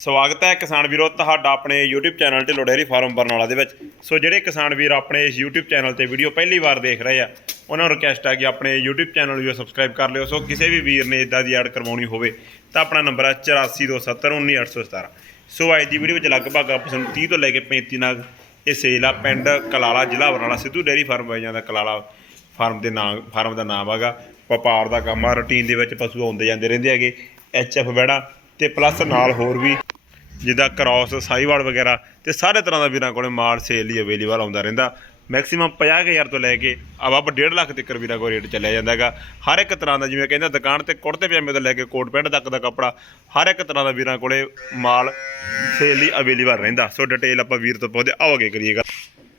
ਸਵਾਗਤ ਹੈ ਕਿਸਾਨ ਵੀਰੋ, ਤੁਹਾਡਾ ਆਪਣੇ YouTube channel Dhillon dairy farm Barnala ਦੇ ਵਿੱਚ। ਸੋ ਜਿਹੜੇ ਕਿਸਾਨ ਵੀਰ ਆਪਣੇ ਇਸ YouTube ਚੈਨਲ ਤੇ ਵੀਡੀਓ ਪਹਿਲੀ ਵਾਰ ਦੇਖ ਰਹੇ ਆ, ਉਹਨਾਂ ਨੂੰ ਰਿਕਵੈਸਟ ਆ ਕਿ ਆਪਣੇ YouTube ਚੈਨਲ ਨੂੰ ਸਬਸਕ੍ਰਾਈਬ ਕਰ ਲਿਓ। ਸੋ ਕਿਸੇ ਵੀ ਵੀਰ ਨੇ ਇਦਾਂ ਦੀ ਐਡ ਕਰਵਾਉਣੀ ਹੋਵੇ, ਤਾਂ ਆਪਣਾ ਨੰਬਰ ਹੈ 8427191817 ਸੋ ਅੱਜ ਦੀ ਵੀਡੀਓ ਵਿੱਚ ਲਗਭਗ ਆਪਾਂ ਤੁਹਾਨੂੰ 30 ਤੋਂ ਲੈ ਕੇ 35 ਨਗ ਇਹ ਸੇਲ ਆ ਪਿੰਡ ਕਲਾਲਾ ਜ਼ਿਲ੍ਹਾ ਬਰਨਾਲਾ ਸਿੱਧੂ ਡੇਅਰੀ ਫਾਰਮ ਬਾਈ ਜਾਂਦਾ ਕਲਾਲਾ ਫਾਰਮ ਦੇ ਨਾਮ ਫਾਰਮ ਦਾ ਨਾਮ ਹੈਗਾ। ਵਪਾਰ ਦਾ ਕੰਮ ਆ ਰੂਟੀਨ ਦੇ ਵਿੱਚ ਪਸ਼ੂ ਆਉਂਦੇ ਜਾਂਦੇ ਰਹਿੰਦੇ ਹੈਗੇ। ਐਚਐਫ ਬੈੜਾ ਤੇ ਪਲੱਸ ਨਾਲ ਹੋਰ ਵੀ ਜਿੱਦਾਂ ਕ੍ਰਾਸ ਸਾਈਵਾਲ ਵਗੈਰਾ ਤੇ ਸਾਰੇ ਤਰ੍ਹਾਂ ਦਾ ਵੀਰਾਂ ਕੋਲੇ ਮਾਲ ਸੇਲ ਲਈ ਅਵੇਲੇਬਲ ਆਉਂਦਾ ਰਹਿੰਦਾ। ਮੈਕਸਿਮਮ 50000 ਤੋਂ ਲੈ ਕੇ ਅਬਬ 1.5 ਲੱਖ ਤੱਕ ਵੀਰਾਂ ਕੋਲ ਰੇਟ ਚੱਲਿਆ ਜਾਂਦਾ ਹੈਗਾ। ਹਰ ਇੱਕ ਤਰ੍ਹਾਂ ਦਾ ਜਿਵੇਂ ਕਹਿੰਦਾ ਦੁਕਾਨ ਤੇ ਕੁੜਤੇ ਪਜਾਮੇ ਤੋਂ ਲੈ ਕੇ ਕੋਟ ਪੈਂਟ ਤੱਕ ਦਾ ਕੱਪੜਾ ਹਰ ਇੱਕ ਤਰ੍ਹਾਂ ਦਾ ਵੀਰਾਂ ਕੋਲੇ ਮਾਲ ਸੇਲ ਲਈ ਅਵੇਲੇਬਲ ਰਹਿੰਦਾ। ਸੋ ਡਿਟੇਲ ਆਪਾਂ ਵੀਰ ਤੋਂ ਪੁੱਛਦੇ ਆਓਗੇ ਕਰੀਏਗਾ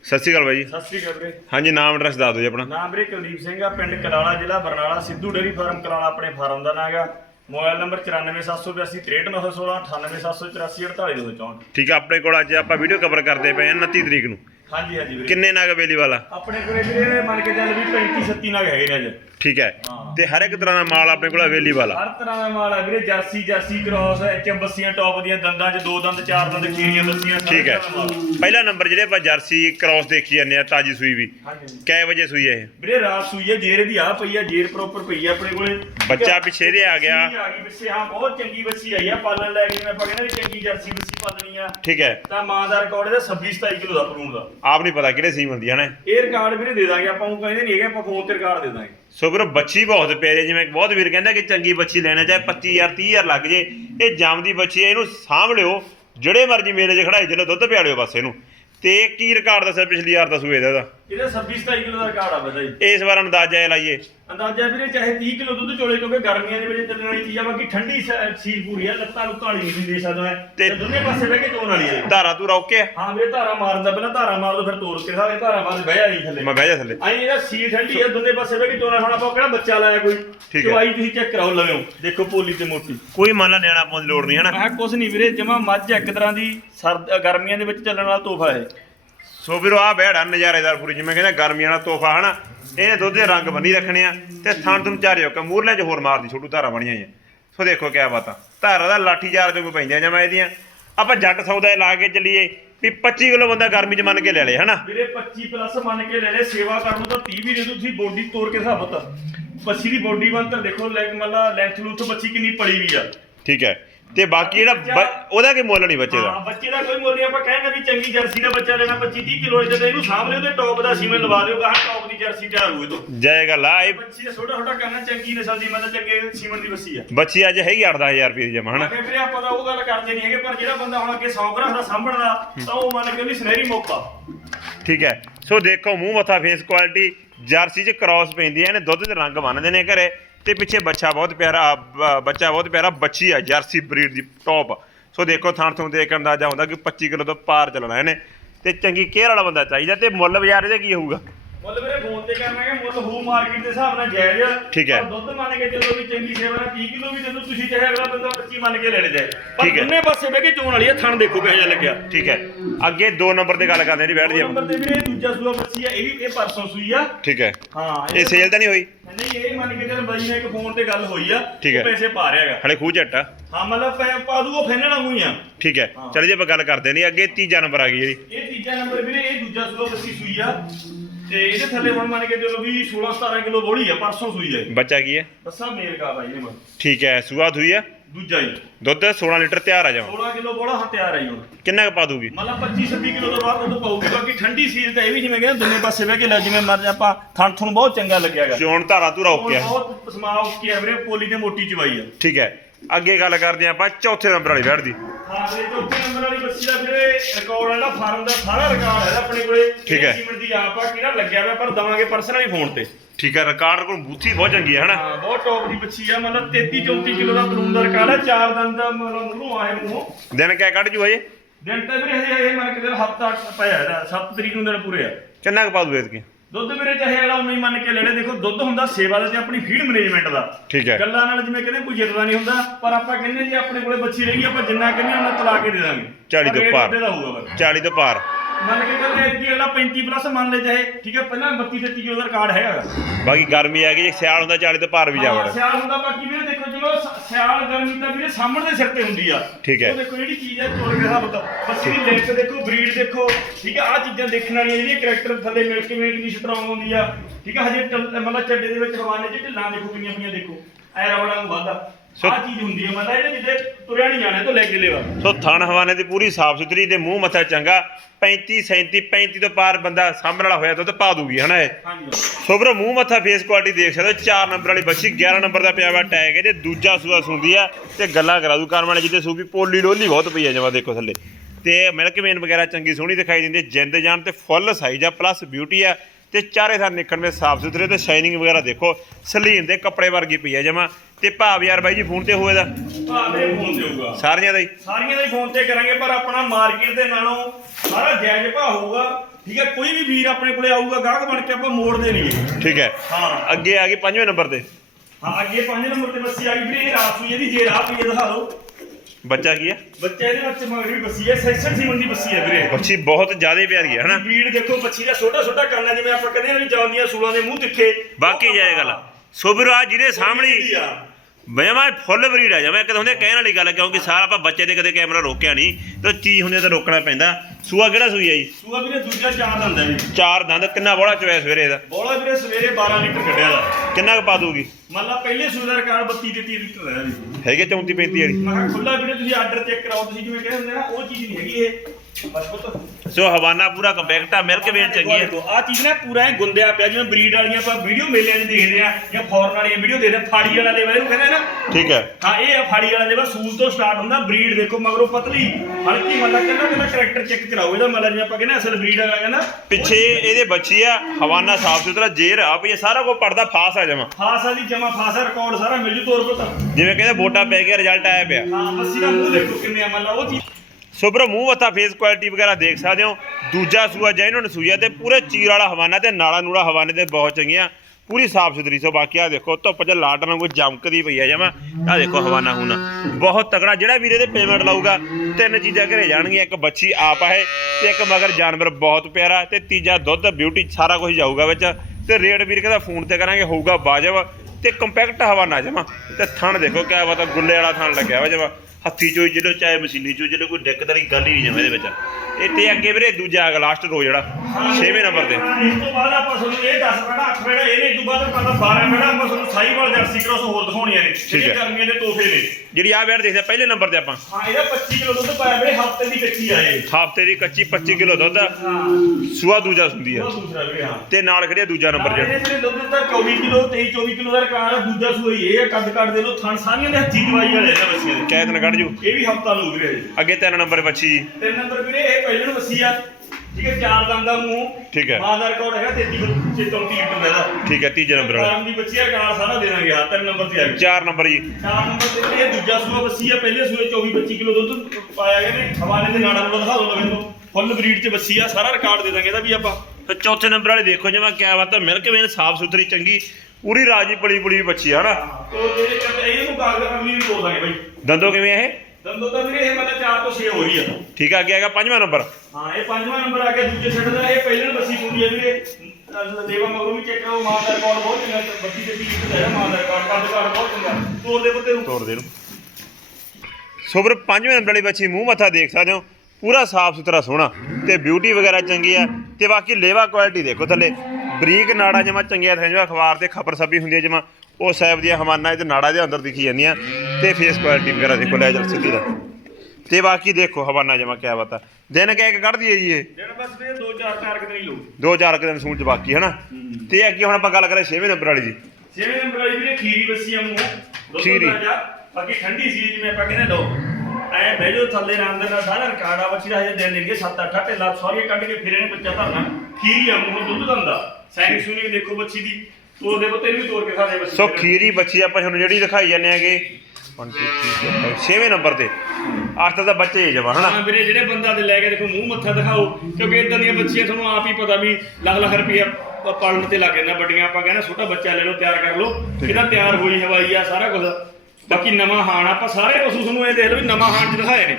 ਸਤਿ ਸ਼੍ਰੀ ਅਕਾਲ ਬਾਈ ਜੀ। ਸਤਿ ਸ੍ਰੀ ਅਕਾਲ ਵੀਰੇ। ਹਾਂਜੀ ਨਾਮ ਐਡਰੈਸ ਦੱਸ ਦਿਓ ਜੀ ਆਪਣਾ। ਨਾਮ ਨਾਮ ਵੀਰੇ ਕੁਲਦੀਪ ਸਿੰਘ ਆ ਪਿੰਡ ਕਲਾਲਾ ਜ਼ਿਲ੍ਹਾ ਬਰਨਾਲਾ ਸਿੱਧੂ ਡੇਰੀ ਫਾਰਮ ਕਲਾਲਾ ਆਪਣੇ ਫਾਰਮ ਦਾ ਨਾਮ ਹੈਗਾ। ਮੋਬਾਈਲ ਨੰਬਰ 94782 63916 98784 ਠੀਕ ਆ, ਆਪਣੇ ਕੋਲ ਅੱਜ ਆਪਾਂ ਵੀਡੀਓ ਕਵਰ ਕਰਦੇ ਪਏ ਹਾਂ 29 ਤਰੀਕ ਨੂੰ। ਹਾਂਜੀ ਹਾਂਜੀ ਵੀਰੇ। ਕਿੰਨੇ ਨਗ ਅਵੇਲੇਬਲ ਆ ਆਪਣੇ ਕੋਲੇ ਵੀਰੇ ਮੰਨ ਕੇ ਚੱਲ ਵੀ 35 36 ਨਗ ਹੈਗੇ ਨੇ ਅੱਜ। ਠੀਕ ਹੈ। ਹਾਂ। ਤੇ ਹਰ ਇੱਕ ਤਰ੍ਹਾਂ ਦਾ ਮਾਲ ਆਪਣੇ ਕੋਲ ਅਵੇਲੇਬਲ ਆ ਹਰ ਤਰ੍ਹਾਂ ਦਾ ਮਾਲ ਹੈ ਵੀਰੇ ਜਰਸੀ ਜਰਸੀ ਕ੍ਰਾਸ ਐਚਐਮ ਬੱਸੀਆਂ ਟੌਪ ਦੀਆਂ ਦੰਦਾਂ 'ਚ ਦੋ ਦੰਦ ਚਾਰ ਦੰਦ ਕੀਰੀਆਂ ਬੱਸੀਆਂ ਠੀਕ ਹੈ। ਪਹਿਲਾ ਨੰਬਰ ਜਿਹੜੇ ਆਪਾਂ ਜਰਸੀ ਕ੍ਰਾਸ ਦੇਖੀ ਜਾਂਦੇ ਆ ਤਾਜੀ ਸੂਈ ਵੀ। ਹਾਂਜੀ ਕੈ ਵਜੇ ਸੂਈ ਹੈ ਇਹ? ਵੀਰੇ ਰਾਤ ਸੂਈ ਹੈ ਜੇਰ ਦੀ ਆ ਪਈ ਆ ਜੇਰ ਪ੍ਰੋਪਰ ਪਈ ਆ ਆਪਣੇ ਕੋਲੇ। ਬੱਚਾ ਪਿੱਛੇ ਦੇ ਆ ਗਿਆ। ਬੱਚੀ ਆ ਗਈ ਪਿੱਛੇ ਹਾਂ ਬਹੁਤ ਚੰਗੀ ਬੱਚੀ ਆਈ ਆ ਪਾਲਣ ਲੈ ਕੇ ਮੈਂ ਆਪਾਂ ਕਹਿੰਦੇ ਵੀ ਚੰਗੀ ਜਰਸੀ ਬੱਚੀ ਆ। ਠੀਕ ਹੈ। ਤਾਂ ਮਾਂ ਦਾ ਰਿਕਾਰਡ ਇਹਦਾ 26 27 ਕਿਲੋ ਦਾ ਭਰੂਣ ਦਾ। ਆਪ ਨਹੀਂ ਪਤਾ ਕਿਹੜੇ ਸੀਮ ਹੁੰਦੀ ਹੈ ਨਾ। ਇਹ ਰਿਕਾਰਡ ਵੀਰੇ ਦੇ ਦਾਂਗੇ ਆਪਾਂ ਉਹ ਕਹਿੰਦੇ ਨਹੀਂ ਹੈਗੇ ਆਪਾਂ ਫੋਨ ਤੇ ਰਿਕਾਰਡ ਦੇ ਦਾਂਗੇ। ਸੋ ਵੀਰੋ ਬੱਚੀ ਬਹੁਤ ਪਿਆਰੀ ਹੈ, ਜਿਵੇਂ ਬਹੁਤ ਵੀਰ ਕਹਿੰਦਾ ਕਿ ਚੰਗੀ ਬੱਚੀ ਲੈਣਾ ਚਾਹੇ 25000 30000 ਲੱਗ ਜੇ ਇਹ ਜੰਮਦੀ ਬੱਚੀ ਹੈ ਇਹਨੂੰ ਸਾਂਭ ਲਿਓ। ਜਿਹੜੇ ਮਰਜ਼ੀ ਮੇਲੇ 'ਚ ਖੜਾਈ ਚਲੋ ਦੁੱਧ ਪਿਆਲਿਓ ਬਸ ਇਹਨੂੰ। ਤੇ ਕੀ ਰਿਕਾਰਡ ਦੱਸਿਆ ਪਿਛਲੀ ਵਾਰ ਦਾ ਸੂਏ ਦਾ ਇਹਦਾ। ਇਹਦਾ 26 27 ਕਿਲੋ ਦਾ ਰਿਕਾਰਡ ਆ ਬਦਾ ਜੀ ਇਸ ਵਾਰ ਅੰਦਾਜ਼ਾ ਇਹ ਲਾਈਏ। ਅੰਦਾਜ਼ਾ ਵੀਰੇ ਚਾਹੇ 30 ਕਿਲੋ ਦੁੱਧ ਚੋਲੇ ਕਿਉਂਕਿ ਗਰਮੀਆਂ ਦੇ ਵਿੱਚ ਚੱਲਣ ਵਾਲੀ ਚੀਜ਼ ਆ ਬਾਕੀ ਠੰਡੀ ਸ- ਸੀਲ ਪੂਰੀ ਆ ਲੱਤਾਂ ਲੁੱਤਾਂ ਵਾਲੀ ਨਹੀਂ ਸੀ ਦੇ ਸਕਦਾ ਹੈ। ਤੇ- ਤੇ ਦੋਨੇ ਪਾਸੇ ਬਹਿ ਕੇ ਚੋਣ ਵਾਲੀ ਹੈ ਧਾਰਾ ਤੂੰ ਰੋਕੇ ਹਾਂ ਵੀਰੇ ਧਾਰਾ ਮਾਰਦਾ ਪਹਿਲਾਂ ਧਾਰਾ ਮਾਰ ਦੋ ਫਿਰ ਤੋੜ ਕੇ ਸਾਰੇ ਧਾਰਾ ਮਾਰ ਬਹਿ ਜਾਈ ਥੱਲੇ। ਮੈਂ ਬਹਿ ਜਾ ਥੱਲੇ। ਆਈ ਇਹਦਾ ਸੀਲ ਠੰਡੀ ਹੈ ਦੋਨੇ ਪਾਸੇ ਬਹਿ ਕੇ ਚੋਣਾ ਹੁਣ ਆਪਾਂ ਕਿਹੜਾ ਬੱਚਾ ਲਾਇਆ ਕੋਈ? ਠੀਕ ਹੈ। ਚਵਾਈ ਤੁਸੀਂ ਚੈੱਕ ਕਰਾਓ ਲਵਿਓ। ਦੇਖੋ ਪੋਲੀ ਤੇ ਮੋਟੀ। ਕੋਈ ਮੰਨ ਲਾ ਨਿਆਣਾ ਪਾਉਣ ਦੀ ਲੋੜ ਨਹੀਂ ਹੈ ਨਾ? ਮੈਂ ਕੁਛ ਨਹੀਂ ਵੀਰੇ ਜਮਾ ਮੱਝ ਇੱਕ ਤਰ੍ਹਾਂ ਦੀ ਸਰਦ ਗਰਮੀਆਂ ਦੇ ਵਿੱਚ ਚੱਲਣ ਵਾਲਾ ਤੋਹਫਾ ਹੈ। ਸੋ ਵੀਰੋ ਆ ਬੈੜਾ ਨਜ਼ਾਰੇਦਾਰ ਪੂਰੀ ਜਿਵੇਂ ਕਹਿੰਦਾ ਗਰਮੀਆਂ ਵਾਲਾ ਤੋਹਫਾ ਹਨਾ? ਇਹਨੇ ਦੁੱਧ ਦੇ ਰੰਗ ਬੰਨੀ ਰੱਖਣੇ ਆ ਤੇ ਥਣ ਤੁਮ ਚਾਰਿਓ ਕਿ ਮੂਰਲੇ 'ਚ ਹੋਰ ਮਾਰਦੀ ਛੋਟੂ ਧਾਰਾ ਬਣੀਆਂ ਆ ਸੋ ਦੇਖੋ ਕਿਆ ਬਾਤਾਂ। ਧਾਰਾ ਦਾ ਲਾਠੀ ਚਾਰ ਜੋ ਪੈਂਦੀਆਂ ਜਮਾ ਇਹਦੀਆਂ। ਆਪਾਂ ਜੱਟ ਸੌਦਾ ਲਾ ਕੇ ਚੱਲੀਏ ਵੀ 25 ਕਿਲੋ ਬੰਦਾ ਗਰਮੀ 'ਚ ਮੰਨ ਕੇ ਲੈ ਲੇ ਹਨਾ? ਵੀਰੇ 25 ਪਲੱਸ ਮੰਨ ਕੇ ਲੈ ਲੈ ਸੇਵਾ ਕਰਨ ਨੂੰ ਤਾਂ 30 ਵੀ ਦੇ ਦੋ ਤੁਸੀਂ ਬੋਡੀ ਤੋੜ ਕੇ ਸਾਬਤ ਬੱਚੀ ਦੀ ਬੋਡੀ ਬਣ ਤਾਂ ਦੇਖੋ ਲੈਗ ਮੱਲਾ ਲੈਂਥ ਲੂਥ ਬੱਚੀ ਕਿੰਨੀ ਪੜੀ ਵੀ ਆ। ਠੀਕ ਹੈ। ਤੇ ਬਾਕੀ ਜਿਹੜਾ ਬ- ਉਹਦਾ ਕੀ ਮੁੱਲ ਨਹੀਂ ਬੱਚੇ ਦਾ? ਬੱਚੇ ਦਾ ਕੋਈ ਮੁੱਲ ਨਹੀਂ ਆਪਾਂ ਕਹਿੰਦੇ ਵੀ ਚੰਗੀ ਜਰਸੀ ਦਾ ਬੱਚਾ ਲੈਣਾ 25 30 ਕਿਲੋ ਇਹਦੇ ਤੇ ਇਹਨੂੰ ਲਿਓ ਤੇ ਟੌਪ ਦਾ ਸੀਮਨ ਲਵਾ ਦਿਓ ਗਾਹ ਟੌਪ ਦੀ ਜਰਸੀ ਤਿਆਰ ਹੋਏ ਤੋਂ। ਜੈ ਗੱਲ ਆ ਇਹ ਬੱਚੀ ਦਾ ਛੋਟਾ ਛੋਟਾ ਕਰਨਾ ਚੰਗੀ ਨਸਲ ਦੀ ਮਤਲਬ ਚੰਗੇ ਸੀਮਨ ਦੀ ਬੱਸੀ ਆ। ਬੱਚੀ ਅੱਜ ਹੈਗੀ 8-10000 ਰੁਪਏ ਦੀ ਜਮਾ ਹਨਾ? ਵੀਰੇ ਆਪਾਂ ਤਾਂ ਉਹ ਗੱਲ ਕਰਦੇ ਨਹੀਂ ਹੈਗੇ ਪਰ ਜਿਹੜਾ ਬੰਦਾ ਹੁਣ ਅੱਗੇ 100 ਗ੍ਰਾਮ ਦਾ ਸਾਂਭਣ ਦਾ ਤਾਂ ਉਹ ਮੰਨ ਕੇ ਉਹਦੀ ਸੁਨਹਿਰੀ ਮੌਕਾ ਠੀਕ ਹੈ। ਸੋ ਦੇਖੋ ਮੂੰਹ ਮੱਥਾ ਫੇਸ ਕੁਆਲਿਟੀ ਜਰਸੀ 'ਚ ਕ੍ਰਾਸ ਪੈਂਦੀ ਹੈ ਇਹਨੇ ਦੁੱਧ ਦੇ ਰੰਗ ਬੰਨਦੇ ਨੇ ਘਰੇ। ਤੇ ਪਿੱਛੇ ਬੱਚਾ ਬਹੁਤ ਪਿਆਰਾ ਬ- ਬੱਚਾ ਬਹੁਤ ਪਿਆਰਾ ਬੱਚੀ ਆ, ਜਰਸੀ ਬਰੀਡ ਦੀ ਟੌਪ ਸੋ ਦੇਖੋ ਥਾਂ ਤੋਂ ਦੇਖ ਕੇ ਅੰਦਾਜ਼ਾ ਹੁੰਦਾ ਕਿ 25 ਕਿਲੋ ਤੋਂ ਪਾਰ ਚੱਲਣਾ ਇਹਨੇ। ਤੇ ਚੰਗੀ ਕੇਅਰ ਵਾਲਾ ਬੰਦਾ ਚਾਹੀਦਾ ਤੇ ਮੁੱਲ ਬਾਜ਼ਾਰ ਇਹਦਾ ਕੀ ਹੋਊਗਾ? ਮੁੱਲ ਵੀਰੇ ਫੋਨ ਤੇ ਕਰਨਾ ਹੈ ਮੁੱਲ ਹੂ ਮਾਰਕੀਟ ਦੇ ਹਿਸਾਬ ਨਾਲ ਜਾਇਜ਼ ਆ। ਠੀਕ ਹੈ। ਪਰ ਦੁੱਧ ਮੰਨ ਕੇ ਚੱਲੋ ਵੀ ਚੰਗੀ ਸੇਵਾ ਨਾਲ 30 ਕਿਲੋ ਵੀ ਦੋ ਤੁਸੀਂ ਚਾਹੇ ਅਗਲਾ ਬੰਦਾ 25 ਮੰਨ ਕੇ ਲੈ ਲੈ ਜਾਏ। ਪਰ ਠੀਕ ਹੈ। ਦੋਨੇ ਪਾਸੇ ਬਹਿ ਕੇ ਚੋਣ ਵਾਲੀ ਆ ਥਣ ਦੇਖੋ ਕਿਹੋ ਜਿਹਾ ਲੱਗਿਆ। ਠੀਕ ਹੈ। ਅੱਗੇ 2 ਨੰਬਰ ਤੇ ਗੱਲ ਕਰਦੇ ਨੇ ਬੈਠ ਜੀ ਨੰਬਰ ਤੇ ਵੀਰੇ ਇਹ ਦੂਜਾ ਸੂਆ ਬੱਚੀ ਆ ਇਹ ਵੀ ਇਹ ਪਰਸੋਂ ਸੂਈ ਆ। ਠੀਕ ਹੈ। ਹਾਂ ਇਹ ਸੇਲ ਤਾਂ ਨਹੀਂ ਹੋਈ? ਨਹੀਂ ਇਹ ਮੰਨ ਕੇ ਚੱਲ ਬਾਈ ਨੇ ਇੱਕ ਫੋਨ ਤੇ ਗੱਲ ਹੋਈ ਆ ਠੀਕ ਹੈ। ਉਹ ਪੈਸੇ ਪਾ ਰਿਹਾ ਹੈਗਾ। ਹਲੇ ਖੂਹ ਝੱਟ ਆ। ਹਾਂ ਮਤਲਬ ਪੈ ਪਾ ਦੂ ਉਹ ਫੈਨਣਾ ਮੂੰਹ ਆ। ਠੀਕ ਹੈ। ਹਾਂ। ਚਲ ਜੀ ਆਪਾਂ ਗੱਲ ਕਰਦੇ ਨਹੀਂ ਅੱਗੇ ਤੀਜਾ ਨੰਬਰ ਆ ਗਈ ਜਿਹੜੀ ਇਹ ਤੀਜਾ ਨੰਬਰ ਵੀਰੇ ਇਹ ਦੂਜਾ ਸੂਆ ਬੱਚੀ ਸੂਈ ਆ। ਤੇ ਇਹਦੇ ਥੱਲੇ ਹੁਣ ਮੰਨ ਕੇ ਚੱਲੋ ਵੀ 16 17 ਕਿਲੋ ਬੋਲੀ ਆ ਪਰਸੋਂ ਸੂਈ ਆ ਬੱਚਾ ਕੀ ਹੈ? ਦੱਸਾਂ ਮੇਲ ਕਾ ਬਾਈ ਨੇ ਮੈਂ ਠੀਕ ਹੈ ਸੁਆਦ ਹੋਈ ਆ? ਦੂਜਾ ਹੀ। ਦੁੱਧ 16 ਲੀਟਰ ਤਿਆਰ ਆ ਜਾਵਾਂ। 16 ਕਿਲੋ ਬੋਲਾ ਹਥਿਆਰ ਆਈ ਹੁਣ। ਕਿੰਨਾ ਕੁ ਪਾ ਦੂਗੀ? ਮਤਲਬ 25 26 ਕਿਲੋ ਤੋਂ ਬਾਅਦ ਦੁੱਧ ਪਾਊਗੀ ਬਾਕੀ ਠੰਡੀ ਸੀਲ ਤਾਂ ਇਹ ਵੀ ਜਿਵੇਂ ਕਹਿੰਦੇ ਦੋਨੇ ਪਾਸੇ ਬਹਿ ਕੇ ਲੈ ਜਿਵੇਂ ਮਰ ਆਪਾਂ ਥਣ ਤੁਹਾਨੂੰ ਬਹੁਤ ਚੰਗਾ ਲੱਗਿਆਗਾ ਚੋਣ ਧਾਰਾ ਧੂਰਾ ਓਕੇ ਆ। ਬਹੁਤ ਸਮਾ ਓਕੇ ਆ ਵੀਰੇ ਪੋਲੀ ਤੇ ਮੋਟੀ ਚਵਾਈ ਆ। ਠੀਕ ਹੈ ਅੱਗੇ ਗੱਲ ਕਰਦੇ ਹਾਂ ਆਪਾਂ ਚੌਥੇ ਨੰਬਰ ਵਾਲੀ ਬੈਠ ਦੀ। ਹਾਂ ਤੇ ਚੌਥੇ ਨੰਬਰ ਵਾਲੀ ਬੱਚੀ ਦਾ ਵੀਰੇ ਰਿਕਾਰਡ ਵਾਲਾ ਫਾਰਮ ਦਾ ਸਾਰਾ ਰਿਕਾਰਡ ਹੈ ਆਪਣੇ ਕੋਲੇ। ਠੀਕ ਹੈ। ਸੀਮੈਂਟ ਦੀ ਆਪ ਆ ਕਿਹੜਾ ਲੱਗਿਆ ਹੋਇਆ ਪਰ ਦਵਾਂਗੇ ਪਰਸਨਲੀ ਫੋਨ ਤੇ। ਠੀਕ ਹੈ ਰਿਕਾਰਡ ਕੋਲ ਬੂਥੀ ਬਹੁਤ ਚੰਗੀ ਹੈ ਹਨਾ? ਹਾਂ ਬਹੁਤ ਟੌਪ ਦੀ ਬੱਚੀ ਆ ਮਤਲਬ 33 34 ਕਿਲੋ ਦਾ ਬਰੂਨ ਦਾ ਰਿਕਾਰਡ ਹੈ ਚਾਰ ਦੰਦ ਦਾ ਮਤਲਬ ਮੂੰਹੋਂ ਆਏ ਮੂੰਹੋਂ। ਦਿਨ ਕਿਆ ਕੱਢ ਜੂ? ਹਜੇ ਦਿਨ ਤਾਂ ਵੀਰੇ ਹਜੇ ਇਹ ਮੰਨ ਕੇ ਚੱਲ ਹਫਤਾ ਪਿਆ ਇਹਦਾ 7 ਤਰੀਕ ਨੂੰ ਦਿਨ ਪੂਰੇ ਆ। ਕਿੰਨਾ ਕੁ ਪਾ ਦੂ ਐਤਕੀ? ਦੁੱਧ ਵੀਰੇ ਚਾਹੇ ਉਨਾ ਹੀ ਮੰਨ ਕੇ ਲੈ ਲੈ ਦੇਖੋ ਦੁੱਧ ਹੁੰਦਾ ਸੇਵਾ ਦਾ ਤੇ ਆਪਣੀ ਫੀਡ ਮੈਨੇਜਮੈਂਟ ਦਾ। ਠੀਕ ਹੈ। ਗੱਲਾਂ ਨਾਲ ਜਿਵੇਂ ਕਹਿੰਦੇ ਕੋਈ ਜਿੱਤਦਾ ਨਹੀਂ ਹੁੰਦਾ ਪਰ ਆਪਾਂ ਕਹਿੰਦੇ ਜੀ ਆਪਣੇ ਕੋਲੇ ਬੱਚੀ ਰਹੀ ਆਪਾਂ ਜਿੰਨਾ ਕਹਿੰਦੇ ਉਹਨਾਂ ਤਲਾ ਕੇ ਦੇ ਦਾਂਗੇ। 40 ਤੋਂ ਪਾਰ। ਉਹਦੇ ਦਾ ਹੋਊਗਾ ਬਸ। 40 ਤੋਂ ਪਾਰ। ਮੰਨ ਕੇ ਚੱਲਦੇ ਐਤਕੀ ਅਗਲਾ 35 ਪਲੱਸ ਮੰਨ ਲੈ ਚਾਹੇ ਠੀਕ ਹੈ ਪਹਿਲਾਂ 32 33 ਕਿਲੋ ਦਾ ਰਿਕਾਰਡ ਹੈਗਾ। ਬਾਕੀ ਗਰਮੀ ਆ ਗਈ ਜੇ ਸਿਆਲ ਹੁੰਦਾ 40 ਤੋਂ ਪਾਰ ਵੀ ਜਾ ਹਾਂ, ਵੜ ਸਿਆਲ ਹੁੰਦਾ ਬਾਕੀ ਵੀਰੇ ਦੇਖੋ ਜੇ ਮਤਲਬ ਸ- ਸਿਆਲ ਗਰਮੀ ਤਾਂ ਵੀਰੇ ਸਾਹਮਣੇ ਦੇ ਸਿਰ ਤੇ ਹੁੰਦੀ ਆ। ਠੀਕ ਹੈ। ਉਹ ਦੇਖੋ ਜਿਹੜੀ ਚੀਜ਼ ਹੈ ਤੋੜ ਕੇ ਹਿਸਾਬ ਤਾਂ। ਬੱਚੀ ਦੀ ਦੇਖੋ ਬਰੀਡ ਦੇਖੋ ਠੀਕ ਹੈ ਆ ਚੀਜ਼ਾਂ ਦੇਖਣ ਵਾਲੀਆਂ ਜਿਹੜੀਆਂ ਕਰੈਕਟਰ ਥੱਲੇ ਮਿਲ ਕੇ ਮੇਂ ਕਿੰਨੀ ਸਟਰੋਂਗ ਹੁੰਦੀ ਆ। ਠੀਕ ਹੈ ਹਜੇ ਟਲ- ਮਤਲਬ ਚੱਡੇ ਦੇ ਵਿੱਚ ਹਵਾਨੇ ਚ ਢਿੱਲਾਂ ਦੇਖੋ ਕਿੰਨੀਆਂ ਪਈਆਂ ਦੇਖੋ। ਐ ਰੌਲਾ ਨੂੰ ਵਾਦਾ ਸੋ- ਆ ਚੀਜ਼ ਹੁੰਦੀ ਹੈ ਮਤਲਬ ਇਹਦੇ ਜਿੱਦੇ ਤੁਰਿਆ ਨਹੀਂ ਜਾਣੇ ਤੋਂ ਲੈ ਕੇ ਲੈਵਾ। ਸੋ ਥਣ ਹਵਾਨੇ ਦੀ ਪੂਰੀ ਸਾਫ਼ ਸੁਥਰੀ ਤੇ ਮੂੰਹ ਮੱਥਾ ਚੰਗਾ 35 37 35 ਤੋਂ ਪਾਰ ਬੰਦਾ ਸਾਂਭਣ ਵਾਲਾ ਹੋਇਆ ਤਾਂ ਉਹ ਤਾਂ ਪਾ ਦੂਗੀ ਹਨਾ ਇਹ? ਹਾਂਜੀ। ਸੋ ਵੀਰੋ ਮੂੰਹ ਮੱਥਾ ਫੇਸ ਕੁਆਲਿਟੀ ਦੇਖ ਸਕਦੇ ਹੋ 4 ਨੰਬਰ ਵਾਲੀ ਬੱਚੀ 11 ਨੰਬਰ ਦਾ ਪਿਆ ਵਾ ਟੈਗ ਇਹਦੇ ਦੂਜਾ ਸੂਆ ਸੁੰਦੀ ਆ ਤੇ ਗੱਲਾਂ ਕਰਾ ਦੂ ਕਰਮ ਵਾਲੇ ਜਿਹਦੇ ਸੂਬੀ ਪੋਲੀ ਲੋਲੀ ਬਹੁਤ ਪਈ ਆ ਜਮਾ ਦੇਖੋ ਥੱਲੇ। ਤੇ ਮਿਲਕ ਮੇਨ ਵਗੈਰਾ ਚੰਗੀ ਸੋਹਣੀ ਦਿਖਾਈ ਦਿੰਦੀ ਹੈ, ਜਿੰਦ ਜਾਨ ਤੇ ਫੁੱਲ ਸਾਈਜ਼ ਆ ਪਲੱਸ ਬਿਊਟੀ ਆ ਤੇ ਚਾਰੇ ਥਾਂ ਨਿਕਲਣ ਵਿੱਚ ਸਾਫ਼ ਸੁਥਰੇ ਤੇ ਸ਼ਾਈਨਿੰਗ ਵਗੈਰਾ ਦੇਖੋ ਸਲੀਨ ਦੇ ਕੱਪੜੇ ਵਰਗੀ ਪਈ ਆ ਜਮਾ। ਤੇ ਭਾਵ ਯਾਰ ਬਾਈ ਜੀ ਫੋਨ ਤੇ ਹੋਏ ਦਾ ਭਾਵੇਂ ਫੋਨ ਤੇ ਹੋਊਗਾ। ਸਾਰੀਆਂ ਦਾ ਹੀ। ਸਾਰੀਆਂ ਦਾ ਹੀ ਫੋਨ ਤੇ ਕਰਾਂਗੇ ਪਰ ਆਪਣਾ ਮਾਰਕੀਟ ਦੇ ਨਾਲੋਂ ਸਾਰਾ ਜਾਇਜ਼ ਭਾਅ ਹੋਊਗਾ। ਠੀਕ ਹੈ ਕੋਈ ਵੀ ਵੀਰ ਆਪਣੇ ਕੋਲੇ ਆਊਗਾ ਗਾਹਕ ਬਣ ਕੇ ਆਪਾਂ ਮੋੜਦੇ ਨਹੀਂ ਠੀਕ ਹੈ। ਹਾਂ। ਅੱਗੇ ਆ ਗਈ ਪੰਜਵੇਂ ਨੰਬਰ ਤੇ। ਹਾਂ ਅੱਗੇ 5 ਨੰਬਰ ਤੇ ਬੱਸੀ ਆ ਗਈ ਵੀਰੇ ਇਹ ਰਾਤ ਨੂੰ ਇਹਦੀ ਜੇ ਪਈ ਹੈ ਦਿਖਾ ਦਿਓ। ਬੱਚਾ ਕੀ ਆ ਬੱਚੇ ਇਹਦੇ ਵਿੱਚ ਮਗਰ ਵੀ ਬੱਸੀ ਹੈ ਸੈਕਸ਼ਨ ਸੀਮਨ ਦੀ ਬੱਸੀ ਹੈ ਵੀਰੇ। ਬੱਚੀ ਬਹੁਤ ਜ਼ਿਆਦਾ ਪਿਆਰੀ ਹੈ ਹਨਾ? ਬੀੜ ਦੇਖੋ ਬੱਚੀ ਦਾ ਛੋਟਾ ਛੋਟਾ ਕੰਨ ਹੈ ਜਿਵੇਂ ਆਪਾਂ ਕਹਿੰਦੇ ਆ ਵੀ ਜਾਂਦੀਆਂ ਸੂਲਾਂ ਦੇ ਮੂੰਹ ਤਿੱਖੇ। ਬਾਕੀ ਜਾਏ ਗੱਲ ਸੋ ਵੀਰੋ ਆ ਜਿਹਦੇ ਸਾਹਮਣੇ ਆ। ਜਮਾ ਫੁੱਲ ਬਰੀਡ ਆ ਜਮਾ ਇੱਕ ਤਾਂ ਹੁੰਦੇ ਕਹਿਣ ਵਾਲੀ ਗੱਲ ਕਿਉਂਕਿ ਸਾਰਾ ਆਪਾਂ ਬੱਚੇ ਦੇ ਕਦੇ ਕੈਮਰਾ ਰੋਕਿਆ ਨਹੀਂ ਤੇ ਚੀਜ਼ ਹੁੰਦੇ ਤਾਂ ਰੋਕਣਾ ਪੈਂਦਾ। ਸੂਆ ਕਿਹੜਾ ਸੂਈ ਆ ਜੀ? ਸੂਆ ਵੀਰੇ ਦੂਜਾ ਚਾਰ ਦੰਦ ਹੈ ਜੀ। ਚਾਰ ਦੰਦ ਕਿੰਨਾ ਬੋਲਾ ਚੋਇਆ ਸਵੇਰੇ ਇਹਦਾ? ਬੋਲਾ ਵੀਰੇ ਸਵੇਰੇ 12 ਲੀਟਰ ਕੱਢਿਆ ਦਾ। ਕਿੰਨਾ ਕੁ ਪਾ ਦੂਗੀ ਮੰਨ ਲਾ ਪਹਿਲੇ ਸੂਏ ਦਾ ਰਿਕਾਰਡ 32 ਤੇ 30 ਲੀਟਰ ਹੈ ਜੀ ਹੈਗੇ 34 35 ਵਾਲੀ। ਮੈਂ ਕਿਹਾ ਖੁੱਲਾ ਵੀਰੇ ਤੁਸੀਂ ਆਰਡਰ ਚੈੱਕ ਕਰਾਓ ਤੁਸੀਂ ਜਿਵੇਂ ਕਹਿੰਦੇ ਹੁੰਦੇ ਨਾ ਉਹ ਚੀਜ਼ ਨਹੀਂ ਹੈਗੀ ਇਹ। ਸੋ ਹਵਾਨਾ ਪੂਰਾ ਕੰਪੈਕਟ ਆ ਮਿਲਕ ਵੇਨ ਚੰਗੀ ਹੈ। ਆ ਚੀਜ਼ ਨਾ ਪੂਰਾ ਐ ਗੁੰਦਿਆ ਪਿਆ ਜਿਵੇਂ ਬਰੀਡ ਵਾਲੀਆਂ ਆਪਾਂ ਵੀਡੀਓ ਮੇਲਿਆਂ 'ਚ ਦੇਖਦੇ ਆ ਜਾਂ ਫੋਰਨ ਵਾਲੀਆਂ ਵੀਡੀਓ ਦੇਖਦੇ ਆ ਫਾੜੀ ਵਾਲਾ ਲੈਵਲ ਇਹਨੂੰ ਕਹਿੰਦੇ ਨਾ। ਠੀਕ ਹੈ। ਹਾਂ ਇਹ ਆ ਫਾੜੀ ਵਾਲਾ ਲੈਵਲ ਸੂਲ ਤੋਂ ਸਟਾਰਟ ਹੁੰਦਾ ਬਰੀਡ ਦੇਖੋ ਮਗਰੋਂ ਪਤਲੀ ਹਲਕੀ ਮਤਲਬ ਕਹਿੰਦਾ ਕਹਿੰਦਾ ਕਰੈਕਟਰ ਚੈੱਕ ਕਰਾਓ ਇਹਦਾ ਮਤਲਬ ਜਿਵੇਂ ਆਪਾਂ ਕਹਿੰਦੇ ਆ ਅਸਲ ਬਰੀਡ ਵਾਲਾ ਕਹਿੰਦਾ ਪਿੱਛੇ ਇਹਦੇ ਬੱਚੀ ਆ ਹਵਾਨਾ ਸਾਫ਼ ਸੁਥਰਾ ਜੇਰ ਆ ਵੀ ਇਹ ਸਾਰਾ ਕੁਝ ਪੜਦਾ ਫਾਸ ਆ ਜਮਾ। ਫਾਸਾ ਦੀ ਜਮਾ ਫਾਸਾ ਰਿਕਾਰਡ ਸਾਰਾ ਮਿਲ ਜੂ ਤੋਰ ਪੁੱਤ। ਜਿਵੇਂ ਕਹਿੰਦੇ ਵੋਟਾਂ ਪੈ ਗਿਆ ਰਿਜ਼ਲਟ ਆਇਆ ਪਿਆ। ਹਾਂ ਬੱਸੀ ਦਾ ਮੂੰਹ ਦੇਖੋ ਕਿੰਨੇ ਆ ਮਤਲਬ ਉਹ ਚੀਜ਼ ਸੋ ਬਰੋ ਮੂੰਹ ਮੱਥਾ ਫੇਸ ਕੁਆਲਿਟੀ ਵਗੈਰਾ ਦੇਖ ਸਕਦੇ ਹੋ। ਦੂਜਾ ਸੂਆ ਜੈ ਇਹਨਾਂ ਤੇ ਪੂਰੇ ਚੀਰ ਵਾਲਾ ਹਵਾਨਾ ਤੇ ਨਾਲਾ ਨੂੜਾ ਹਵਾਨੇ ਤੇ ਬਹੁਤ ਚੰਗੀਆਂ, ਪੂਰੀ ਸਾਫ਼ ਸੁਥਰੀ ਸੋ ਬਾਕੀ ਆ ਦੇਖੋ, ਧੁੱਪ 'ਚ ਲਾਟ ਵਾਂਗੂ ਜਮਕਦੀ ਪਈ ਆ ਜਮਾ। ਆ ਦੇਖੋ ਹਵਾਨਾ ਹੁਣਾ। ਬਹੁਤ ਤਗੜਾ ਜਿਹੜਾ ਵੀਰੇ ਦੇ ਪੇਮੈਂਟ ਲਾਊਗਾ, ਤਿੰਨ ਚੀਜ਼ਾਂ ਘਰੇ ਜਾਣਗੀਆਂ, ਇੱਕ ਬੱਚੀ ਆਪ ਹੈ ਤੇ ਇੱਕ ਮਗਰ ਜਾਨਵਰ ਬਹੁਤ ਪਿਆਰਾ ਤੇ ਤੀਜਾ ਦੁੱਧ ਬਿਊਟੀ ਸਾਰਾ ਕੁਝ ਜਾਊਗਾ ਵਿੱਚ ਤੇ ਰੇਟ ਵੀਰ ਕਹਿੰਦਾ ਫੋਨ ਤੇ ਕਰਾਂਗੇ, ਹੋਊਗਾ ਵਾਜਬ ਤੇ ਕੰਪੈਕਟ ਹਵਾਨਾ ਜਮਾ। ਤੇ ਥਣ ਦੇਖੋ ਕਿਆ ਬਾਤ ਗੁੱਲੇ ਵਾਲਾ ਥਣ ਲੱਗਿਆ ਵਾ ਜਮਾ। ਹੱਥੀ ਚੋਈ ਜਿਹੜੇ ਚਾਹੇ ਮਸ਼ੀਨੀ ਚੋਈ ਜਿਹੜੇ ਕੋਈ ਦਿੱਕਤ ਵਾਲੀ ਗੱਲ ਹੀ ਨਹੀਂ ਜਮਾ ਇਹਦੇ ਵਿੱਚ। ਤੇ ਅੱਗੇ ਵੀਰੇ ਦੂਜਾ ਲਾਸਟ ਰੋ ਜਿਹੜਾ 6ਵੇਂ ਨੰਬਰ ਤੇ। ਇਸ ਤੋਂ ਬਾਅਦ ਆਪਾਂ ਤੁਹਾਨੂੰ ਇਹ 10 ਬੜਾ 8 ਬੜਾ ਇਹਨੇ ਇਸ ਤੋਂ ਬਾਅਦ ਆਪਾਂ 12 ਬੜਾ ਆਪਾਂ ਤੁਹਾਨੂੰ ਸਾਈਵਾਲ ਜਰਸੀ ਕ੍ਰੋਸ ਹੋਰ ਦਿਖਾਉਣੀਆਂ ਨੇ ਜਿਹੜੀਆਂ ਹੈ। ਗਰਮੀਆਂ ਦੇ ਤੋਹਫੇ ਨੇ। ਜਿਹੜੀ ਆ ਬੈਠ ਦੇਖਦੇ ਆ ਪਹਿਲੇ ਨੰਬਰ ਤੇ ਆਪਾਂ। ਹਾਂ ਇਹਦਾ 25 ਕਿਲੋ ਦੁੱਧ ਪਾਇਆ ਵੀਰੇ ਹਫ਼ਤੇ ਦੀ ਕੱਚੀ ਆਏ ਹਫ਼ਤੇ ਦੀ ਕੱਚੀ 25 ਕਿਲੋ ਦੁੱਧ। ਸੂਆ ਦੂਜਾ ਹੁੰਦੀ ਆ। ਤੇ ਨਾਲ ਖੜਿਆ ਦੂਜਾ ਨੰਬਰ ਜਿਹੜਾ। ਜਿਹੜੇ ਦੁੱਧ ਦਾ 24 ਕਿਲੋ 23 24 ਕਿਲੋ ਦਾ ਰਿਕਾਰਡ ਆ, ਦੂਜਾ ਸੂਈ ਇਹ ਆ, ਕੱਦ ਕੱਟ ਦੇ ਲੋ ਥਣ ਸਾਰੀਆਂ ਦੇ ਹੱਥੀ ਦਵਾਈ ਵਾਲੇ ਨੇ ਬੱਸੀਆਂ ਦੇ। ਕੈ ਦਿਨ ਕੱਢ ਜੂ। ਇਹ ਵੀ ਹਫਤਾ ਲੂ ਵੀਰੇ ਅੱਗੇ ਤਿੰਨ ਨੰਬਰ ਬੱਚੀ ਤਿੰਨ ਨੰਬਰ ਵੀਰੇ ਇਹ ਪਹਿਲੇ ਨੂੰ ਬੱਸੀ ਆ। ਠੀਕ ਹੈ ਚਾਰ ਦੰਦ ਦਾ ਮੂੰਹ। ਠੀਕ ਹੈ। ਮਾਂ ਦਾ ਰਿਕਾਰਡ ਹੈਗਾ 33 ਤੇ 34 ਲੀਟਰ ਦਾ। ਇਹਦਾ ਠੀਕ ਹੈ ਤੀਜੇ ਨੰਬਰ ਵਾਲਾ। ਦੀ ਬੱਚੀ ਦਾ ਰਿਕਾਰਡ ਸਾਰਾ ਦੇਣਾਗੇ ਹਾਂ ਤਿੰਨ ਨੰਬਰ ਤੇ ਆ ਗਈ। ਚਾਰ ਨੰਬਰ ਜੀ। ਚਾਰ ਨੰਬਰ ਤੇ ਇਹ ਦੂਜਾ ਸੂਆ ਬੱਸੀ ਆ ਪਹਿਲੇ ਸੂਏ 24 25 ਕਿਲੋ ਦੁੱਧ ਪਾਇਆ ਗਿਆ ਨੇ। ਹਵਾਲੇ ਦੇ ਨਾੜਾ ਨੂੰ ਦਿਖਾ ਦੋ ਮੈਨੂੰ ਫੁੱਲ ਬਰੀਡ ਚ ਬੱਸੀ ਆ ਸਾਰਾ ਰਿਕਾਰਡ ਦੇ ਦਾਂਗੇ ਇਹਦਾ ਵੀ ਆਪਾਂ। ਤੇ ਚੌਥੇ ਨੰਬਰ ਵਾਲੇ ਦੇਖੋ ਜਿਵੇਂ ਕਿਆ ਬਾਤ ਹੈ ਮਿਲਕ ਵੇਨ ਸਾਫ਼ ਸੁਥਰੀ ਚੰਗੀ। ਪੂਰੀ ਰਾਜੀ ਪਲੀ ਪੁਲੀ ਬੱਚੀ ਹੈ ਨਾ। ਤੋ ਜਿਹੜੇ ਕਹਿੰਦੇ ਇਹਨੂੰ ਕਾਗਜ਼ ਅਗਲੀ ਨੂੰ ਤੋੜ ਦਾਂਗੇ ਬਾਈ। ਦੰਦੋ ਕਿਵੇਂ ਆ ਇਹ? ਦੰਦੋ ਤਾਂ ਵੀਰੇ ਇਹ ਮਤਲਬ 4 ਤੋਂ 6 ਹੋ ਰਹੀ ਆ। ਠੀਕ ਆ ਅੱਗੇ ਹੈਗਾ ਪੰਜਵਾਂ ਨੰਬਰ। ਹਾਂ ਇਹ ਪੰਜਵਾਂ ਨੰਬਰ ਆ ਗਿਆ ਦੂਜੇ ਸੈੱਟ ਦਾ ਇਹ ਪਹਿਲਾਂ ਬੱਸੀ ਪੂਰੀ ਆ ਵੀਰੇ। ਦੇਵਾ ਮਗਰੋਂ ਵੀ ਚੈੱਕ ਕਰੋ ਮਾਂ ਦਾ ਰਿਕਾਰਡ ਬਹੁਤ ਚੰਗਾ ਬੱਤੀ ਦੇ ਪੀਸ ਦਾ ਮਾਂ ਦਾ ਰਿਕਾਰਡ ਕੱਦ ਰਿਕਾਰਡ ਬਹੁਤ ਚੰਗਾ। ਤੋੜ ਦੇ ਪੁੱਤੇ ਨੂੰ। ਤੋੜ ਦੇ ਨੂੰ। ਸੋਬਰ ਪੰਜਵੇਂ ਨੰਬਰ ਵਾਲੀ ਬੱਚੀ ਮੂੰਹ ਮੱਥਾ ਦੇਖ ਸਕਦੇ ਹੋ। ਪੂਰਾ ਸਾਫ਼ ਸੁਥਰਾ ਸੋਹਣਾ ਤੇ ਬਿਊਟੀ ਵਗੈਰਾ ਚੰਗੀ ਆ ਤੇ ਬਾਕੀ ਲੇਵਾ ਕੁਆਲਿਟੀ ਦੇਖੋ ਥੱਲੇ। ਬਰੀਕ ਨਾੜਾ ਜਮਾ ਚੰਗੀਆਂ ਥਾਂ ਜਿਵੇਂ ਅਖਬਾਰ ਤੇ ਖਬਰ ਸਭੀ ਹੁੰਦੀ ਹੈ ਜਮਾ ਉਹ ਸਾਹਿਬ ਦੀਆਂ ਹਮਾਨਾ ਇਹਦੇ ਨਾੜਾ ਦੇ ਅੰਦਰ ਦਿਖੀ ਜਾਂਦੀਆਂ ਤੇ ਫੇਸ ਕੁਆਲਿਟੀ ਵਗੈਰਾ ਦੇਖੋ ਲੈ ਜਲ ਸਿੱਧੀ ਦਾ ਤੇ ਬਾਕੀ ਦੇਖੋ ਹਵਾਨਾ ਜਮਾ ਕਿਆ ਬਤਾ। ਦਿਨ ਕਹਿ ਕੇ ਕੱਢਦੀ ਹੈ ਜੀ ਇਹ? ਜਿਹੜਾ ਬਸ ਵੀਰੇ ਦੋ ਚਾਰ ਟਾਰਗੇਟ ਨਹੀਂ ਲਓ ਦੋ ਚਾਰ ਕੁ ਦਿਨ ਸੂਣ ਚ ਬਾਕੀ ਹੈ। ਨਾ ਤੇ ਅੱਗੇ ਹੁਣ ਆਪਾਂ ਗੱਲ ਕਰਾਂ 6ਵੇਂ ਨੰਬਰ ਵਾਲੀ ਜੀ ਛੇਵੇਂ ਨੰਬਰ ਵਾਲੀ ਵੀਰੇ ਖੀਰੀ ਬੱਸੀ ਆ ਮੂੰਹ ਖੀਰੀ। ਬਾਕੀ ਠੰਡੀ ਸੀ ਜਿਵੇਂ ਆਪਾਂ ਕਹਿੰਦੇ ਲੋ ਐ ਬੈਜੋ ਥੱਲੇ ਰਾਂ ਦੇ ਨਾਲ ਸਾਰਾ ਰਿਕਾਰਡ ਆ ਬੱਚੀ ਦਾ ਹਜੇ ਦਿਨ ਦੇਣਗੇ 7 8 ਢੇਲਾ ਸੌਰੀ ਕੱਢ ਕੇ ਫਿਰ ਇਹਨੇ ਬੱਚਾ ਧਰਨਾ ਖੀਰੀ ਆ ਮੂੰਹ ਦੁੱਧ ਦੰਦਾ। ਸੈਨਿਕ ਸੁਣੀ ਦੇਖੋ ਬੱਚੀ ਦੀ। ਤੋੜ ਦੇ ਨੂੰ ਵੀ ਤੋੜ ਕੇ ਖਾਦੇ ਬੱਚੀ। ਸੋ। ਖੀਰੀ ਬੱਚੀ ਆਪਾਂ ਤੁਹਾਨੂੰ ਜਿਹੜੀ ਦਿਖਾਈ ਜਾਂਦੇ ਆਗੇ 1 2 3 4 6ਵੇਂ ਨੰਬਰ ਤੇ। ਅੱਠ ਦਾ ਬੱਚੇ ਹੀ ਜਮਾ ਹਨਾ? ਵੀਰੇ ਜਿਹੜੇ ਬੰਦਾ ਦੇ ਲੈ ਕੇ ਦੇਖੋ ਮੂੰਹ ਮੱਥਾ ਦਿਖਾਓ ਕਿਉਂਕਿ ਇਦਾਂ ਦੀਆਂ ਬੱਚੀਆਂ ਤੁਹਾਨੂੰ ਆਪ ਹੀ ਪਤਾ ਵੀ ਲੱਖ ਲੱਖ ਰੁਪਈਆ ਪਾਲਣ ਤੇ ਲੱਗ ਜਾਂਦਾ। ਵੱਡੀਆਂ ਆਪਾਂ ਕਹਿੰਦੇ ਛੋਟਾ ਬੱਚਾ ਲੈ ਲਓ ਤਿਆਰ ਕਰ ਲਓ। ਇਹਦਾ ਤਿਆਰ ਹੋਈ ਹਵਾਈ ਆ ਸਾਰਾ ਕੁਝ ਬਾਕੀ ਨਵਾਂ ਹਾਣ, ਆਪਾਂ ਸਾਰੇ ਪਸ਼ੂ ਤੁਹਾਨੂੰ ਇਹ ਦੇਖ ਲਓ ਵੀ ਨਵਾਂ ਹਾਣ ਚ ਦਿਖਾਏ ਨੇ।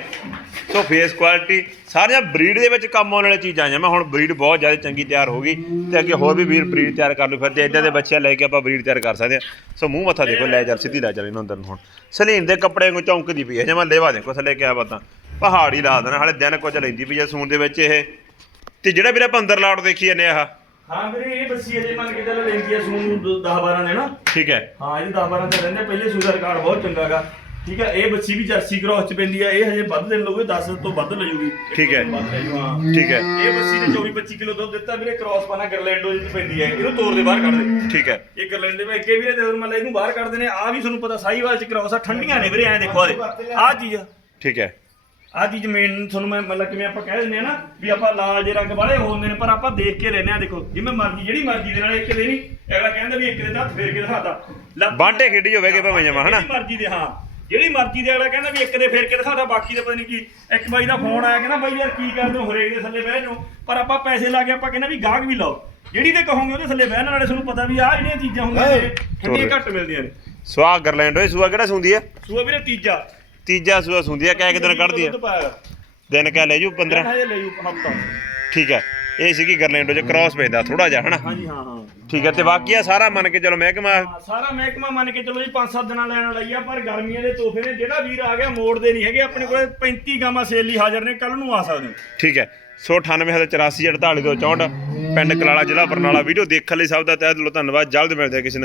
ਸੋ ਫੇਸ ਕੁਆਲਿਟੀ ਸਾਰੀਆਂ ਬਰੀਡ ਦੇ ਵਿੱਚ ਕੰਮ ਆਉਣ ਵਾਲੀਆਂ ਚੀਜ਼ਾਂ ਆਈਆਂ ਮੈਂ ਹੁਣ ਬਰੀਡ ਬਹੁਤ ਜ਼ਿਆਦਾ ਚੰਗੀ ਤਿਆਰ ਹੋ ਗਈ ਤੇ ਅੱਗੇ ਹੋਰ ਵੀ ਵੀਰ ਬਰੀਡ ਤਿਆਰ ਕਰ ਲਓ ਫਿਰ ਤੇ ਇਦਾਂ ਦੇ ਬੱਚੇ ਲੈ ਕੇ ਆਪਾਂ ਬਰੀਡ ਤਿਆਰ ਕਰ ਸਕਦੇ ਹਾਂ। ਸੋ ਮੂੰਹ ਮੱਥਾ ਦੇਖੋ, ਲੈ ਚੱਲ, ਸਿੱਧੀ ਲੈ ਚੱਲ ਇਹਨੂੰ ਅੰਦਰ ਨੂੰ ਹੁਣ। ਸਲੀਨ ਦੇ ਕੱਪੜੇ ਨੂੰ ਚੌਂਕਦੀ ਪਈ ਹੈ। ਜਮਾ ਲੇਵਾ ਦੇਖੋ ਥੱਲੇ ਕਿਆ ਬਤਾ। ਪਹਾੜੀ ਲਾ ਦੇਣਾ, ਹਾਲੇ ਦਿਨ ਕੁਝ ਲੈਂਦੀ ਪਈ ਆ ਸੂਣ ਦੇ ਵਿੱਚ ਇਹ। ਤੇ ਜਿਹੜਾ ਵੀਰ ਆਪਾਂ ਅੰਦਰ ਲਾਟ ਦੇਖੀ ਜਾਂਦੇ ਆਹ। ਹਾਂ ਵੀਰੇ ਇਹ ਬੱਚੀ ਅਜੇ ਮੰਨ ਕੇ ਚੱਲ ਲੈਂਦੀ ਆ ਸੂਨ ਨੂੰ 10 12 ਦਿਨ ਠੀਕ ਹੈ। ਹਾਂ ਇਹਦੀ 10 12 ਦਿਨ ਰਹਿੰਦੇ ਪਹਿਲੇ ਸੂਰ ਦਾ ਰਿਕਾਰਡ ਬਹੁਤ ਚੰਗਾਗਾ। ਠੀਕ ਹੈ ਇਹ ਬੱਚੀ ਵੀ ਜਰਸੀ ਕ੍ਰੋਸ ਚ ਪੈਂਦੀ ਆ ਇਹ ਹਜੇ ਵੱਧ ਦਿਨ ਲਊਗੇ 10 ਤੋਂ ਵੱਧ ਲੈ ਜੂਗੀ ਠੀਕ ਹੈ। ਠੀਕ ਇਹ ਬੱਚੀ ਨੇ 24 25 ਕਿਲੋ ਦੁੱਧ ਦਿੱਤਾ ਵੀਰੇ ਕ੍ਰੋਸ ਪਾਣਾ ਗਰਲੈਂਡੋ ਜਿੱਤ ਪੈਂਦੀ ਹੈ ਇਹਨੂੰ ਤੋੜ ਦੇ ਬਾਹਰ ਕੱਢ ਦੇ। ਠੀਕ ਹੈ। ਇਹ ਗਰਲੈਂਡ ਦੇ ਵਿੱਚ ਅੱਗੇ ਵੀਰੇ ਤੇ ਮਤਲਬ ਇਹਨੂੰ ਬਾਹਰ ਕੱਢਦੇ ਨੇ ਆ ਵੀ ਤੁਹਾਨੂੰ ਪਤਾ ਸਾਈਵਾਲ ਚ ਕ੍ਰੋਸ ਆ ਠੰਡੀਆਂ ਨੇ ਵੀਰੇ ਐ ਦੇਖੋ ਆ ਚੀਜ਼ ਠੀਕ ਹੈ। ਆ ਚੀਜ਼ ਮੇਨ ਤੁਹਾਨੂੰ ਮੈਂ ਮਤਲਬ ਕਿਵੇਂ ਆਪਾਂ ਕਹਿ ਦਿੰਦੇ ਆ ਨਾ ਵੀ ਆਪਾਂ ਲਾਲ ਜੇ ਰੰਗ ਵਾਲੇ ਹੁੰਦੇ ਨੇ ਪਰ ਆਪਾਂ ਦੇਖ ਕੇ ਲੈਨੇ ਆ ਦੇਖੋ ਜਿਵੇਂ ਮਰਜ਼ੀ ਜਿਹੜੀ ਮਰਜ਼ੀ ਦੇ ਨਾਲ ਇੱਕ ਦੇ ਨਹੀਂ ਅਗਲਾ ਕਹਿੰਦਾ ਵੀ ਇੱਕ ਦੇ ਤਾਂ ਫੇਰ ਕੇ ਦਿਖਾਤਾ ਬਾਂਟੇ ਖੇਡੀ ਹੋਵੇਗੀ ਭਾਵੇਂ ਜਮਾ ਹਨਾ? ਜਿਹੜੀ ਮਰਜ਼ੀ ਦੇ ਹਾਂ। ਜਿਹੜੀ ਮਰਜ਼ੀ ਦੇ ਅਗਲਾ ਕਹਿੰਦਾ ਵੀ ਇੱਕ ਦੇ ਫੇਰ ਕੇ ਦਿਖਾਤਾ ਬਾਕੀ ਦੇ ਪਤਾ ਨਹੀਂ ਕੀ। ਇੱਕ ਬਾਈ ਦਾ ਫੋਨ ਆਇਆ ਕਹਿੰਦਾ ਬਾਈ ਯਾਰ ਕੀ ਕਰਦੇ ਹੋ ਹਰੇਕ ਦੇ ਥੱਲੇ ਬਹਿ ਜਾਓ। ਪਰ ਆਪਾਂ ਪੈਸੇ ਲਾ ਕੇ ਆਪਾਂ ਕਹਿੰਦਾ ਵੀ ਗਾਹਕ ਵੀ ਲਾਓ। ਜਿਹੜੀ ਤੇ ਕਹੋਗੇ ਉਹਦੇ ਥੱਲੇ ਬਹਿਣ ਵਾਲੇ ਤੁਹਾਨੂੰ ਪਤਾ ਵੀ ਆਹ ਜਿਹੜੀਆਂ ਚੀਜ਼ਾਂ ਹੁੰਦੀਆਂ ਨੇ ਠੰਡੀਆਂ ਘੱਟ ਮਿਲਦੀਆਂ ਨੇ। ਸੁਆ ਗਰਲੈਂਡ ਹੋਏ ਸੂਆ ਕਿਹੜਾ ਸੁੰਦੀ ਹੈ ਸੂਆ ਵੀਰੇ ਤੀਜਾ। ਤੀਜਾ ਸੂਆ ਸੁੰਦੀ ਕਹਿ ਕਿ ਦਿਨ ਕੱਢਦੀ ਦਿਨ ਕਹਿ ਲੈ ਜੂ 15 ਹਜੇ ਲੈ ਜੂ ਹਫਤਾ। ਠੀਕ ਹੈ ਇਹ ਸੀਗੀ ਗਰਲੈਂਡੋ ਚ ਕ੍ਰਾਸ ਪੈਂਦਾ ਥੋੜਾ ਜਿਹਾ ਹਨਾ? ਹਾਂਜੀ ਹਾਂ ਹਾਂ। ਠੀਕ ਹੈ ਤੇ ਬਾਕੀ ਆ ਸਾਰਾ ਮੰਨ ਕੇ ਚਲੋ ਮਹਿਕਮਾ ਹਾਂ, ਸਾਰਾ ਮਹਿਕਮਾ ਮੰਨ ਕੇ ਚਲੋ ਜੀ 5-7 ਦਿਨਾਂ ਲੈਣ ਵਾਲੀ ਆ ਪਰ ਗਰਮੀਆਂ ਦੇ ਤੋਹਫੇ ਨੇ ਜਿਹੜਾ ਵੀਰ ਆ ਗਿਆ ਮੋੜਦੇ ਨਹੀਂ ਹੈਗੇ। ਆਪਣੇ ਕੋਲੇ 35 ਗਾਵਾਂ ਸੇਲ ਲਈ ਹਾਜ਼ਰ ਨੇ ਕੱਲ ਨੂੰ ਆ ਸਕਦੇ ਹੋ ਠੀਕ ਹੈ ਸੋ 98 84 48 ਤੋਂ 64 ਪਿੰਡ ਕਲਾਲਾ ਜ਼ਿਲ੍ਹਾ ਬਰਨਾਲਾ। ਵੀਡੀਓ ਦੇਖਣ ਲਈ ਸਭ ਦਾ ਤਹਿ ਦਿਲੋਂ ਧੰਨਵਾਦ ਜਲਦ ਮਿਲਦੇ ਹਾਂ ਕਿਸੇ